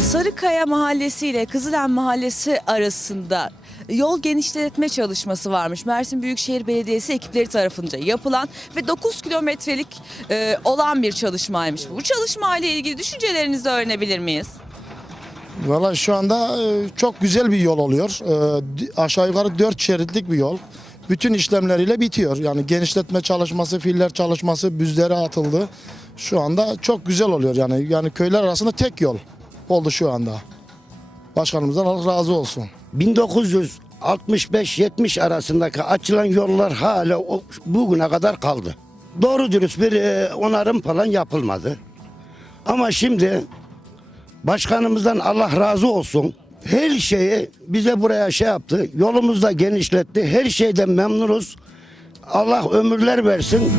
Sarıkaya Mahallesi ile Kızılen Mahallesi arasında yol genişletme çalışması varmış. Mersin Büyükşehir Belediyesi ekipleri tarafınca yapılan ve 9 kilometrelik e, olan bir çalışmaymış. Bu çalışma ile ilgili düşüncelerinizi öğrenebilir miyiz? Valla şu anda e, çok güzel bir yol oluyor. E, Aşağı yukarı 4 şeritlik bir yol. Bütün işlemleriyle bitiyor. Yani genişletme çalışması, filler çalışması, büzlere atıldı. Şu anda çok güzel oluyor yani. Yani köyler arasında tek yol oldu şu anda. Başkanımızdan Allah razı olsun. 1965-70 arasındaki açılan yollar hala bugüne kadar kaldı. Doğru dürüst bir e, onarım falan yapılmadı. Ama şimdi başkanımızdan Allah razı olsun. Her şeyi bize buraya şey yaptı. Yolumuz da genişletti. Her şeyden memnunuz. Allah ömürler versin.